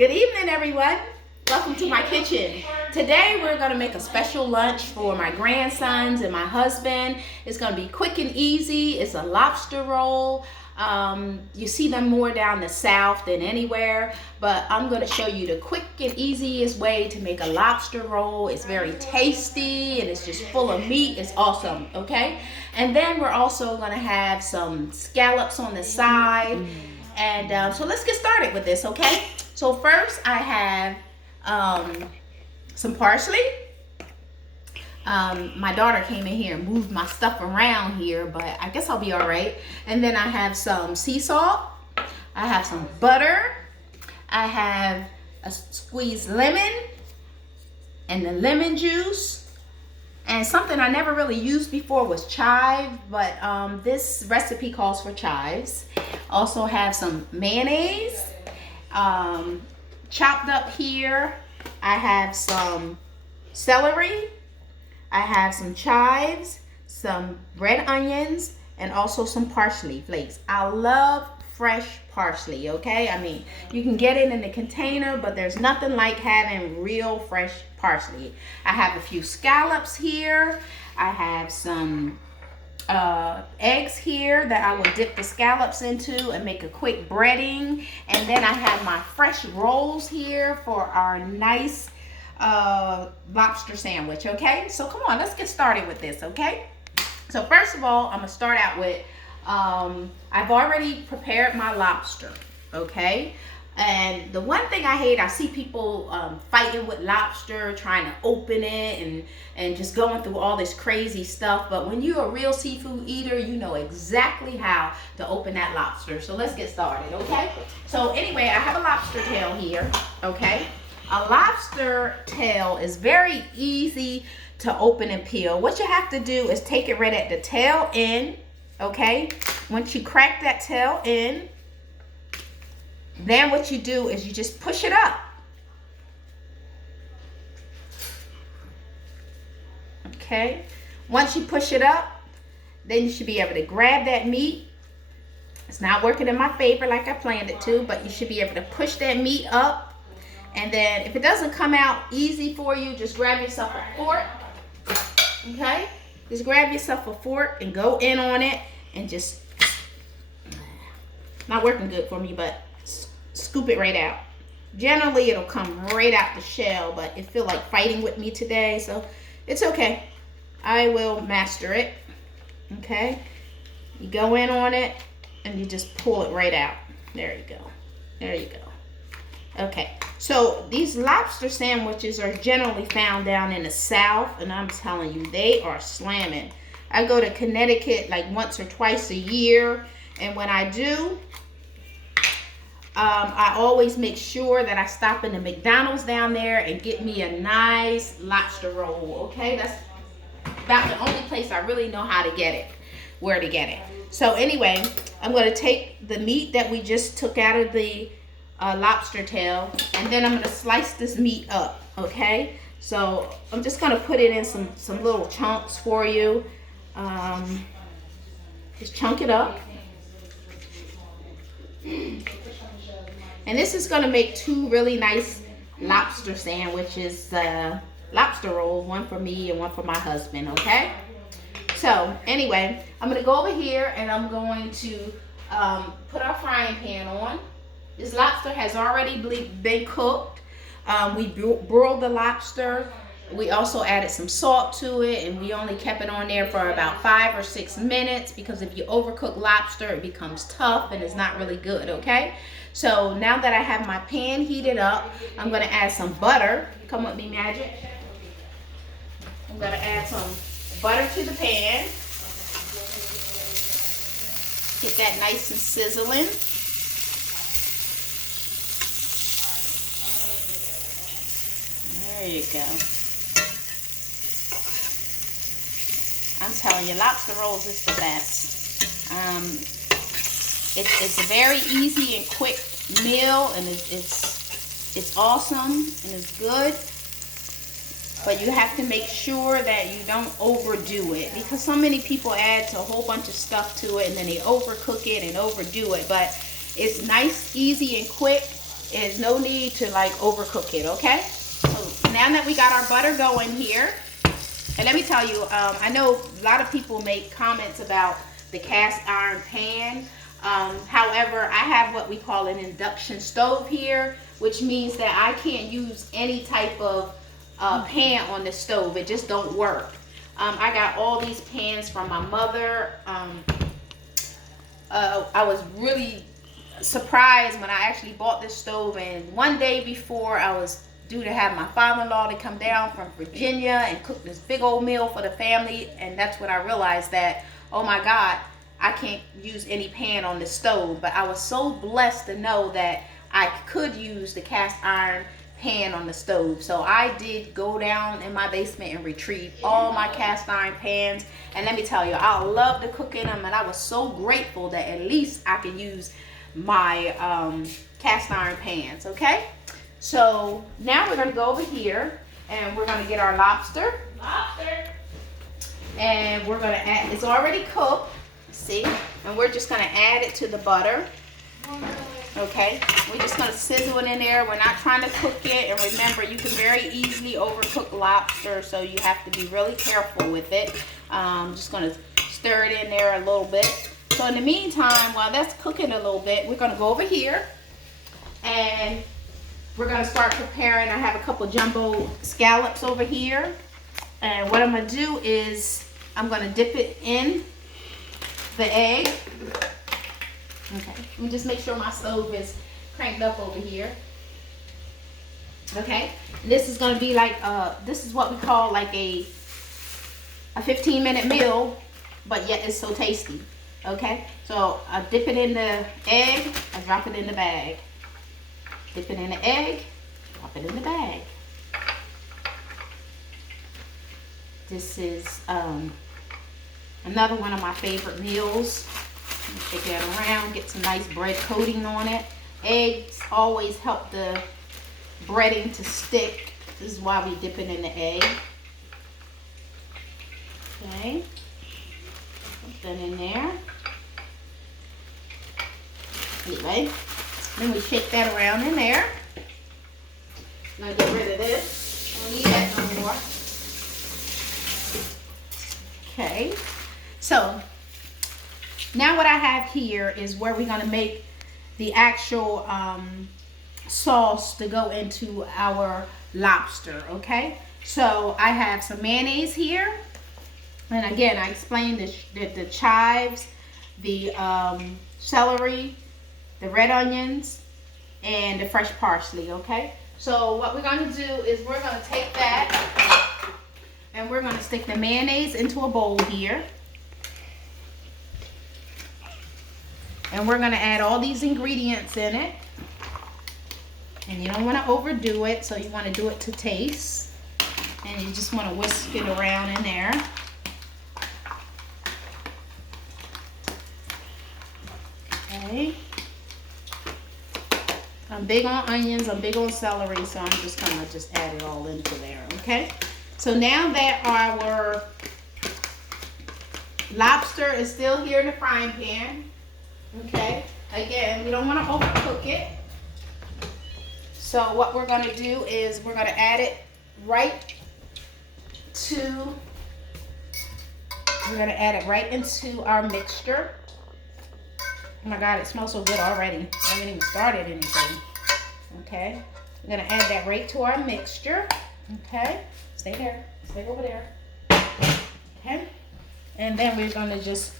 Good evening, everyone. Welcome to my kitchen. Today we're going to make a special lunch for my grandsons and my husband. It's going to be quick and easy. It's a lobster roll. You see them more down the south than anywhere, but I'm going to show you the quick and easiest way to make a lobster roll. It's very tasty and it's just full of meat. It's awesome, okay? And then we're also going to have some scallops on the side. And so let's get started with this, okay? So first I have some parsley. My daughter came in here and moved my stuff around here, but I guess I'll be all right. And then I have some sea salt. I have some butter. I have a squeezed lemon and the lemon juice. And something I never really used before was chive, but this recipe calls for chives. Also have some mayonnaise. Chopped up here, I have some celery. I have some chives, some red onions, and also some parsley flakes. I love fresh parsley, okay? I mean, you can get it in a container, but there's nothing like having real fresh parsley. I have a few scallops here. I have some eggs here that I will dip the scallops into and make a quick breading. And then I have my fresh rolls here for our nice lobster sandwich, okay? So come on, let's get started with this, okay? So first of all, I'm gonna start out with, I've already prepared my lobster, okay? And the one thing I hate, I see people fighting with lobster, trying to open it and just going through all this crazy stuff. But when you're a real seafood eater, you know exactly how to open that lobster. So let's get started, okay? So anyway, I have a lobster tail here, okay? A lobster tail is very easy to open and peel. What you have to do is take it right at the tail end, okay? Once you crack that tail end, then what you do is you just push it up. Okay? Once you push it up, then you should be able to grab that meat. It's not working in my favor like I planned it to, but you should be able to push that meat up. And then if it doesn't come out easy for you, just grab yourself a fork. Okay? Just grab yourself a fork and go in on it and just, not working good for me, but scoop it right out. Generally it'll come right out the shell, but it feels like fighting with me today, so it's okay. I will master it. Okay, you go in on it and you just pull it right out. There you go. There you go. Okay, so these lobster sandwiches are generally found down in the South, and I'm telling you, they are slamming. I go to Connecticut like once or twice a year, and when I do, I always make sure that I stop in the McDonald's down there and get me a nice lobster roll, okay? That's about the only place I really know how to get it, where to get it. So anyway, I'm going to take the meat that we just took out of the lobster tail, and then I'm going to slice this meat up, okay? So I'm just going to put it in some little chunks for you. Just chunk it up. And this is going to make two really nice lobster sandwiches, lobster roll, one for me and one for my husband, okay? So anyway, I'm going to go over here and I'm going to put our frying pan on. This lobster has already been cooked. We broiled the lobster. We also added some salt to it, and we only kept it on there for about 5 or 6 minutes, because if you overcook lobster, it becomes tough and it's not really good, okay? So now that I have my pan heated up, I'm going to add some butter. Come with me, Magic. I'm going to add some butter to the pan. Get that nice and sizzling. There you go. I'm telling you, lobster rolls is the best. It's a very easy and quick meal, and it's awesome and it's good. But you have to make sure that you don't overdo it, because so many people add a whole bunch of stuff to it and then they overcook it and overdo it. But it's nice, easy, and quick. There's no need to like overcook it, okay? So now that we got our butter going here, and let me tell you, I know a lot of people make comments about the cast iron pan. However, I have what we call an induction stove here, which means that I can't use any type of pan on the stove. It just don't work. I got all these pans from my mother. I was really surprised when I actually bought this stove, and one day before I was due to have my father-in-law to come down from Virginia and cook this big old meal for the family, and that's when I realized that, oh my God, I can't use any pan on the stove. But I was so blessed to know that I could use the cast iron pan on the stove. So I did go down in my basement and retrieve all my cast iron pans, and let me tell you, I love to cook in them, and I was so grateful that at least I could use my cast iron pans. Okay, so now we're going to go over here and we're going to get our lobster, and we're going to add, it's already cooked, see, and we're just going to add it to the butter. Okay, we're just going to sizzle it in there. We're not trying to cook it, and remember, you can very easily overcook lobster, so you have to be really careful with it. Just going to stir it in there a little bit. So in the meantime, while that's cooking a little bit, we're going to go over here and we're going to start preparing. I have a couple jumbo scallops over here, and what I'm going to do is I'm going to dip it in the egg. Okay, let me just make sure my stove is cranked up over here. Okay, and this is going to be like, this is what we call like a 15-minute meal, but yet it's so tasty. Okay, so I dip it in the egg, I drop it in the bag. Dip it in the egg, drop it in the bag. This is another one of my favorite meals. Shake that around, get some nice bread coating on it. Eggs always help the breading to stick. This is why we dip it in the egg. Okay, put that in there. Anyway, then we shake that around in there. I'm gonna get rid of this. Don't need that no more. Okay, so now what I have here is where we're going to make the actual sauce to go into our lobster, okay? So I have some mayonnaise here. And again, I explained the chives, the celery, the red onions, and the fresh parsley, okay? So what we're going to do is we're going to take that and we're going to stick the mayonnaise into a bowl here. And we're going to add all these ingredients in it. And you don't want to overdo it, so you want to do it to taste. And you just want to whisk it around in there. Okay. I'm big on onions, I'm big on celery, so I'm just going to just add it all into there, okay? So now that our lobster is still here in the frying pan, okay, again, we don't want to overcook it. So what we're going to do is we're going to add it right into our mixture. Oh my God, it smells so good already. I haven't even started anything. Okay, we're going to add that right to our mixture. Okay, stay there, stay over there. Okay, and then we're going to just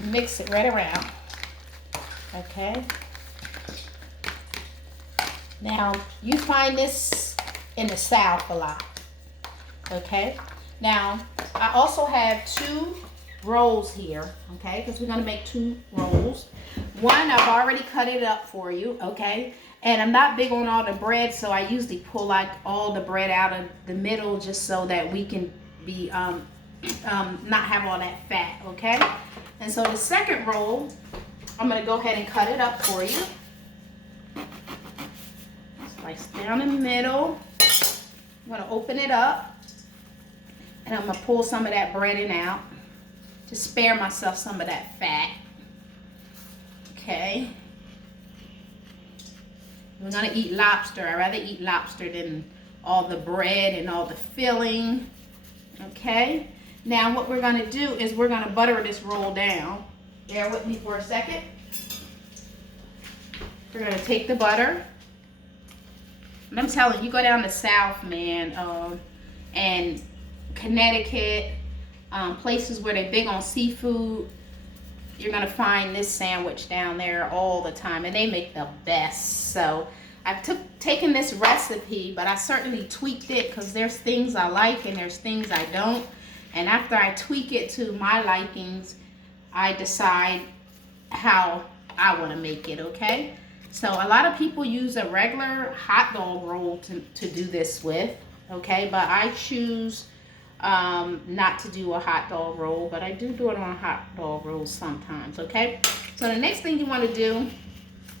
mix it right around. Okay. Now, you find this in the South a lot. Okay. Now, I also have 2 rolls here. Okay, because we're going to make 2 rolls. One, I've already cut it up for you. Okay. And I'm not big on all the bread, so I usually pull like all the bread out of the middle just so that we can be not have all that fat. Okay. And so the second roll, I'm going to go ahead and cut it up for you. Slice down in the middle. I'm going to open it up. And I'm going to pull some of that breading out to spare myself some of that fat. Okay. We're gonna eat lobster. I'd rather eat lobster than all the bread and all the filling. Okay. Now what we're gonna do is we're gonna butter this roll down. Bear with me for a second. We're gonna take the butter. And I'm telling you, go down the south, man, and Connecticut, places where they're big on seafood, you're gonna find this sandwich down there all the time, and they make the best. So I've taken this recipe, but I certainly tweaked it because there's things I like and there's things I don't. And after I tweak it to my likings, I decide how I want to make it, okay? So a lot of people use a regular hot dog roll to do this with, okay? But I choose not to do a hot dog roll, but I do it on hot dog rolls sometimes, okay? So the next thing you want to do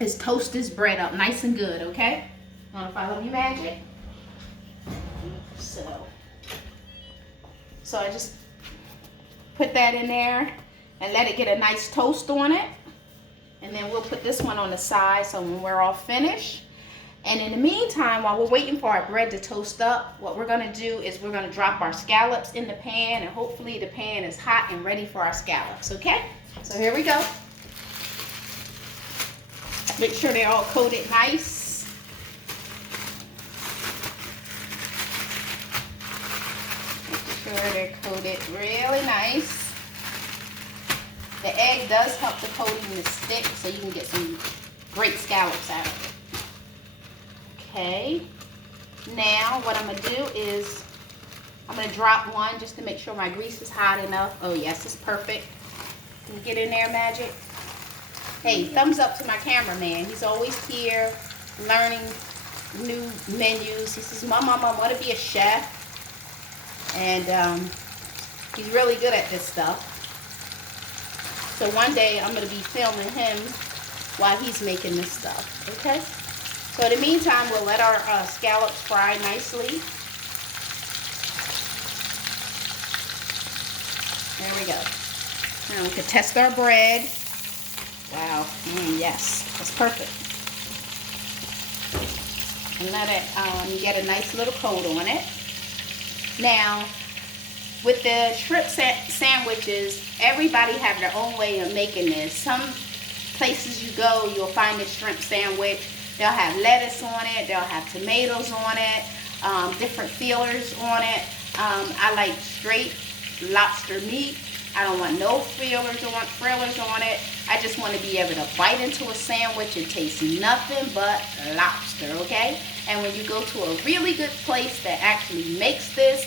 is toast this bread up nice and good, okay? Want to follow me, Magic? So I just put that in there and let it get a nice toast on it. And then we'll put this one on the side so when we're all finished. And in the meantime, while we're waiting for our bread to toast up, what we're gonna do is we're gonna drop our scallops in the pan, and hopefully the pan is hot and ready for our scallops, okay? So here we go. Make sure they're all coated nice. Make sure they're coated really nice. The egg does help the coating to stick so you can get some great scallops out of it. Okay, now what I'm going to do is I'm going to drop one just to make sure my grease is hot enough. Oh yes, it's perfect. Can you get in there, Magic? Hey, thumbs up to my cameraman. He's always here learning new menus. He says, Mom, I want to be a chef. And he's really good at this stuff. So one day I'm going to be filming him while he's making this stuff, okay? So in the meantime, we'll let our scallops fry nicely. There we go. Now we can test our bread. Wow, yes, that's perfect. And let it get a nice little coat on it. Now, with the shrimp sandwiches, everybody have their own way of making this. Some places you go, you'll find the shrimp sandwich. They'll have lettuce on it. They'll have tomatoes on it, different fillers on it. I like straight lobster meat. I don't want no fillers on it. I just want to be able to bite into a sandwich and taste nothing but lobster, okay? And when you go to a really good place that actually makes this,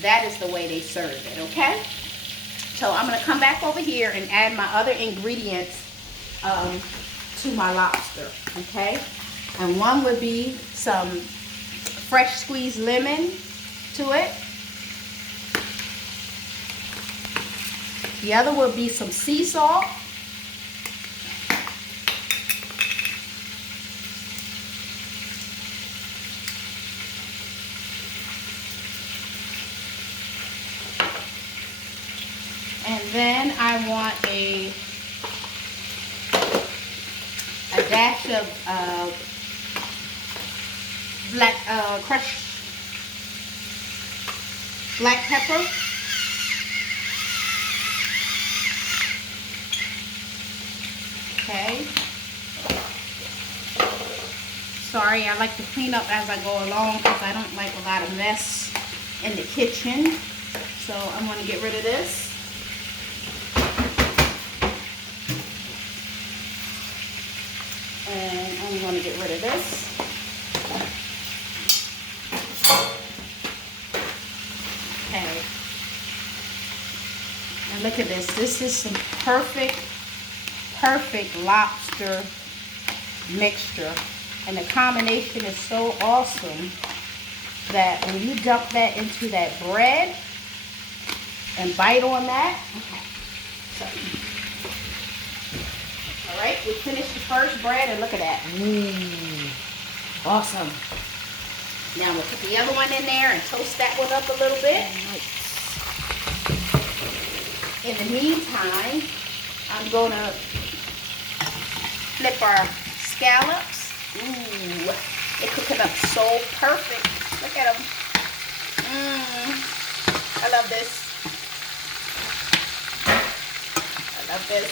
that is the way they serve it, okay? So I'm going to come back over here and add my other ingredients to my lobster, okay? And one would be some fresh squeezed lemon to it. The other would be some sea salt. And then I want a dash of crushed black pepper. Okay. Sorry, I like to clean up as I go along because I don't like a lot of mess in the kitchen. So I'm going to get rid of this. And I'm going to get rid of this. Okay. Now look at this. This is some perfect lobster mixture. And the combination is so awesome that when you dump that into that bread and bite on that. Okay. So, all right, we finished the first bread, and look at that. Awesome. Now we'll put the other one in there and toast that one up a little bit. In the meantime, I'm going to flip our scallops. They're cooking up so perfect. Look at them. I love this. I love this.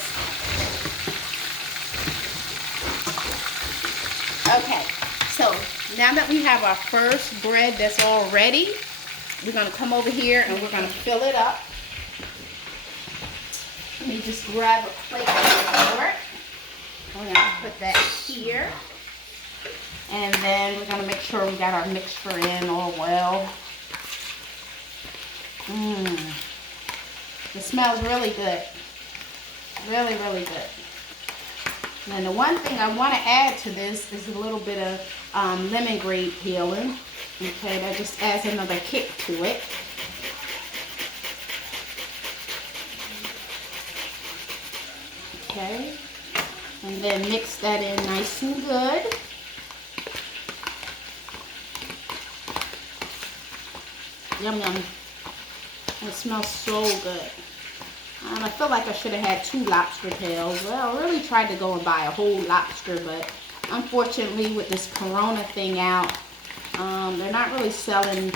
Okay, so now that we have our first bread that's all ready, we're going to come over here and we're going to fill it up. Let me just grab a plate for it. We're going to put that here. And then we're going to make sure we got our mixture in all well. It smells really good. Really, really good. And then the one thing I want to add to this is a little bit of lemongrass peeling. Okay, that just adds another kick to it. Okay, and then mix that in nice and good. Yum, yum. It smells so good. I feel like I should have had 2 lobster tails. Well, I really tried to go and buy a whole lobster, but unfortunately with this Corona thing out, they're not really selling,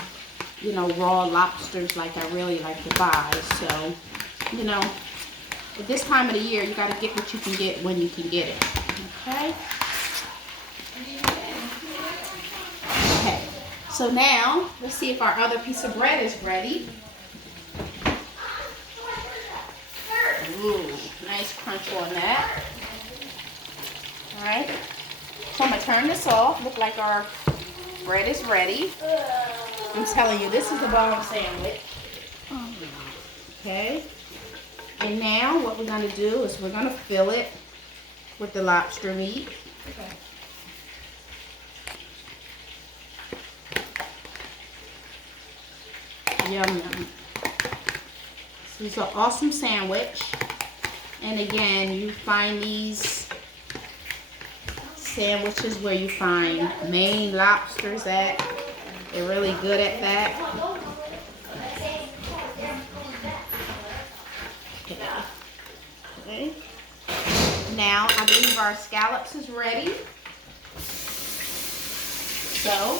you know, raw lobsters like I really like to buy. So, you know, at this time of the year, you got to get what you can get when you can get it. Okay? Okay. So now, let's see if our other piece of bread is ready. Ooh, nice crunch on that. Alright. So I'm going to turn this off. Look like our bread is ready. I'm telling you, this is the bomb sandwich. Okay. And now what we're going to do is we're going to fill it with the lobster meat. Okay. Yum, yum. This is an awesome sandwich. And again, you find these sandwiches where you find Maine lobsters at. They're really good at that. Okay. Now, I believe our scallops is ready. So,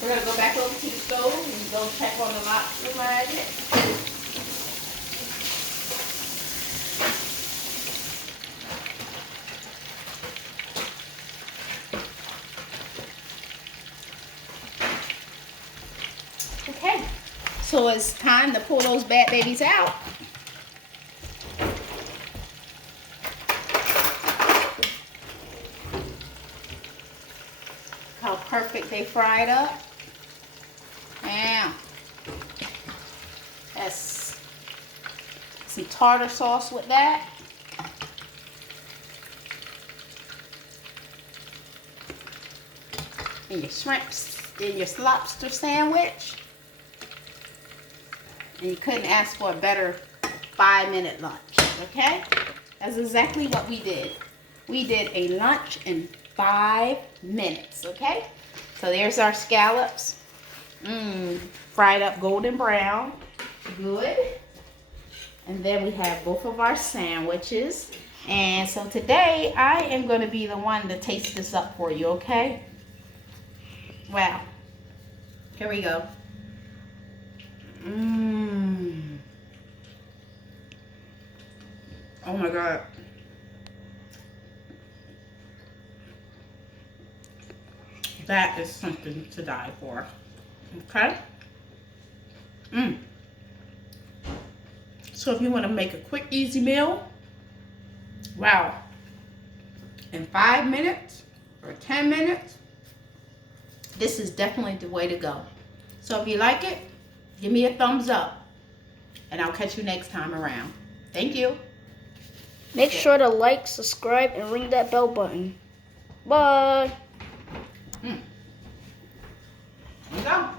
we're going to go back over to the stove and go check on the lobster Margie. Okay, so it's time to pull those bad babies out. How perfect they fried up. Yeah. That's some tartar sauce with that. And your shrimps in your lobster sandwich. And you couldn't ask for a better 5-minute lunch, okay? That's exactly what we did. We did a lunch in 5 minutes, okay? So there's our scallops. Fried up golden brown. Good. And then we have both of our sandwiches. And so today, I am going to be the one to taste this up for you, okay? Wow. Here we go. Oh my God. That is something to die for. Okay? So if you want to make a quick, easy meal, wow. In 5 minutes or 10 minutes, this is definitely the way to go. So if you like it, give me a thumbs up. And I'll catch you next time around. Thank you. Make sure to like, subscribe, and ring that bell button. Bye. There you go.